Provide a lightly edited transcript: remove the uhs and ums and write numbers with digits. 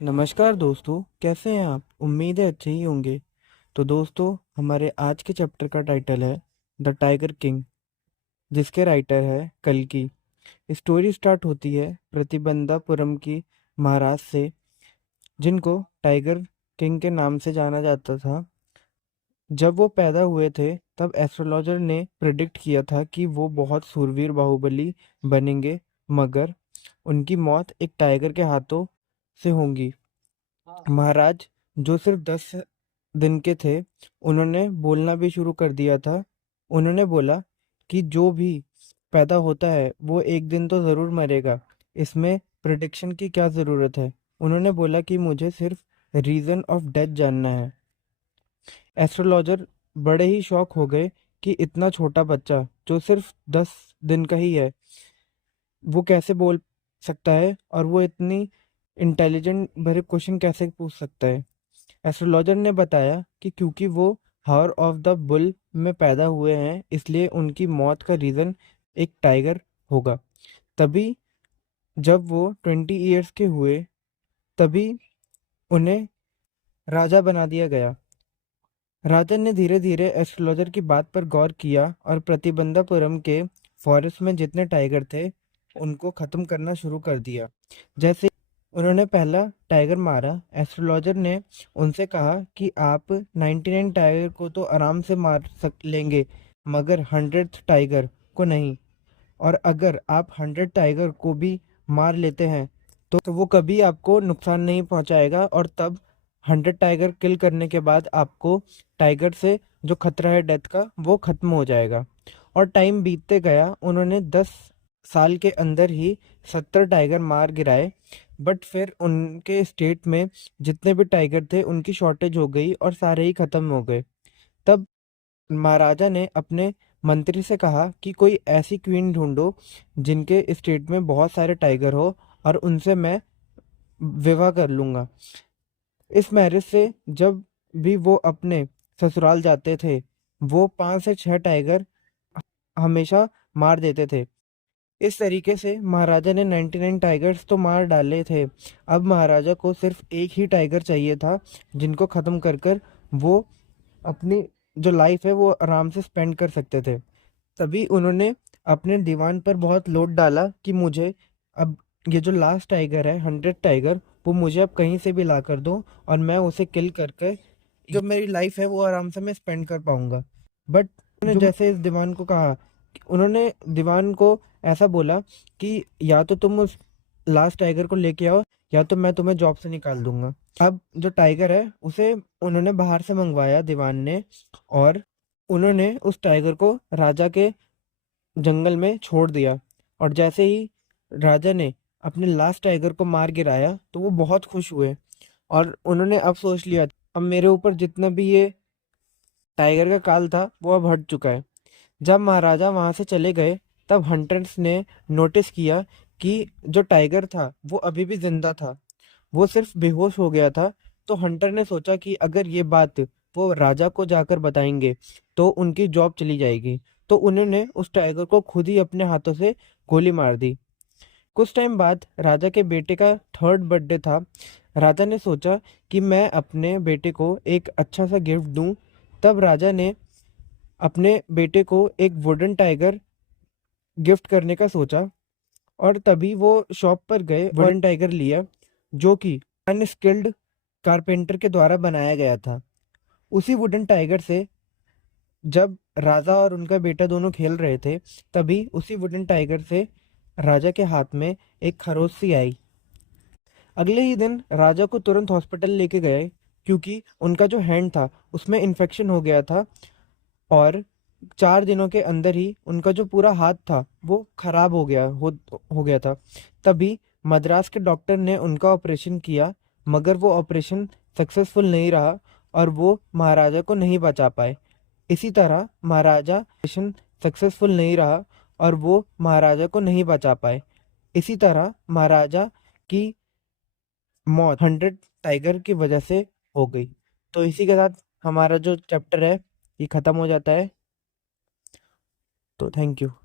नमस्कार दोस्तों, कैसे हैं आप? उम्मीद है अच्छे ही होंगे। तो दोस्तों, हमारे आज के चैप्टर का टाइटल है द टाइगर किंग, जिसके राइटर है कल्कि। स्टोरी स्टार्ट होती है प्रतिबंधापुरम की महाराज से, जिनको टाइगर किंग के नाम से जाना जाता था। जब वो पैदा हुए थे तब एस्ट्रोलॉजर ने प्रिडिक्ट किया था कि वो बहुत सूरवीर बाहुबली बनेंगे, मगर उनकी मौत एक टाइगर के हाथों से होगी। महाराज, जो सिर्फ 10 दिन के थे, उन्होंने बोलना भी शुरू कर दिया था। उन्होंने बोला कि जो भी पैदा होता है वो एक दिन तो ज़रूर मरेगा। इसमें प्रिडिक्शन की क्या ज़रूरत है? उन्होंने बोला कि मुझे सिर्फ रीज़न ऑफ डेथ जानना है। एस्ट्रोलॉजर बड़े ही शौक हो गए कि इतना छोटा बच्चा जो सिर्फ 10 दिन का ही है, वो कैसे बोल सकता है और वो इतनी इंटेलिजेंट भरे क्वेश्चन कैसे पूछ सकता है। एस्ट्रोलॉजर ने बताया कि क्योंकि वो हावर ऑफ द बुल में पैदा हुए हैं, इसलिए उनकी मौत का रीज़न एक टाइगर होगा। तभी जब वो 20 ईयर्स के हुए, तभी उन्हें राजा बना दिया गया। राजा ने धीरे धीरे एस्ट्रोलॉजर की बात पर गौर किया और प्रतिबंधापुरम के फॉरेस्ट में जितने टाइगर थे उनको ख़त्म करना शुरू कर दिया। जैसे उन्होंने पहला टाइगर मारा, एस्ट्रोलॉजर ने उनसे कहा कि आप 99 टाइगर को तो आराम से मार सक लेंगे, मगर 100th टाइगर को नहीं। और अगर आप 100 टाइगर को भी मार लेते हैं तो वो कभी आपको नुकसान नहीं पहुंचाएगा, और तब 100 टाइगर किल करने के बाद आपको टाइगर से जो खतरा है डेथ का, वो खत्म हो जाएगा। और टाइम बीतते गया, उन्होंने 10 साल के अंदर ही 70 टाइगर मार गिराए। बट फिर उनके स्टेट में जितने भी टाइगर थे उनकी शॉर्टेज हो गई और सारे ही खत्म हो गए। तब महाराजा ने अपने मंत्री से कहा कि कोई ऐसी क्वीन ढूंढो जिनके स्टेट में बहुत सारे टाइगर हो, और उनसे मैं विवाह कर लूंगा। इस मैरिज से जब भी वो अपने ससुराल जाते थे, वो 5 से 6 टाइगर हमेशा मार देते थे। इस तरीके से महाराजा ने 99 टाइगर्स तो मार डाले थे। अब महाराजा को सिर्फ एक ही टाइगर चाहिए था, जिनको ख़त्म कर कर वो अपनी जो लाइफ है वो आराम से स्पेंड कर सकते थे। तभी उन्होंने अपने दीवान पर बहुत लोड डाला कि मुझे अब ये जो लास्ट टाइगर है, 100 टाइगर, वो मुझे अब कहीं से भी ला कर दो, और मैं उसे किल करके जो मेरी लाइफ है वो आराम से मैं स्पेंड कर पाऊंगा। बट उन्होंने जो जैसे इस दीवान को कहा, उन्होंने दीवान को ऐसा बोला कि या तो तुम उस लास्ट टाइगर को लेके आओ, या तो मैं तुम्हें जॉब से निकाल दूंगा। अब जो टाइगर है उसे उन्होंने बाहर से मंगवाया दीवान ने, और उन्होंने उस टाइगर को राजा के जंगल में छोड़ दिया। और जैसे ही राजा ने अपने लास्ट टाइगर को मार गिराया तो वो बहुत खुश हुए, और उन्होंने अब सोच लिया अब मेरे ऊपर जितना भी ये टाइगर का काल था वो अब हट चुका है। जब महाराजा वहां से चले गए, तब हंटर्स ने नोटिस किया कि जो टाइगर था वो अभी भी जिंदा था, वो सिर्फ बेहोश हो गया था। तो हंटर ने सोचा कि अगर ये बात वो राजा को जाकर बताएंगे तो उनकी जॉब चली जाएगी। तो उन्होंने उस टाइगर को खुद ही अपने हाथों से गोली मार दी। कुछ टाइम बाद राजा के बेटे का 3rd बर्थडे था। राजा ने सोचा कि मैं अपने बेटे को एक अच्छा सा गिफ्ट दूं। तब राजा ने अपने बेटे को एक वुडन टाइगर गिफ्ट करने का सोचा, और तभी वो शॉप पर गए, वुडन टाइगर लिया, जो कि अनस्किल्ड कारपेंटर के द्वारा बनाया गया था। उसी वुडन टाइगर से जब राजा और उनका बेटा दोनों खेल रहे थे, तभी उसी वुडन टाइगर से राजा के हाथ में एक खरोच सी आई। अगले ही दिन राजा को तुरंत हॉस्पिटल लेके गए, क्योंकि उनका जो हैंड था उसमें इन्फेक्शन हो गया था, और 4 दिनों के अंदर ही उनका जो पूरा हाथ था वो खराब हो गया था। तभी मद्रास के डॉक्टर ने उनका ऑपरेशन किया, मगर वो ऑपरेशन सक्सेसफुल नहीं रहा, और वो महाराजा को नहीं बचा पाए। इसी तरह महाराजा ऑपरेशन सक्सेसफुल नहीं रहा, और वो महाराजा को नहीं बचा पाए। इसी तरह महाराजा की मौत 100 टाइगर की वजह से हो गई। तो इसी के साथ हमारा जो चैप्टर है ये ख़त्म हो जाता है। तो थैंक यू।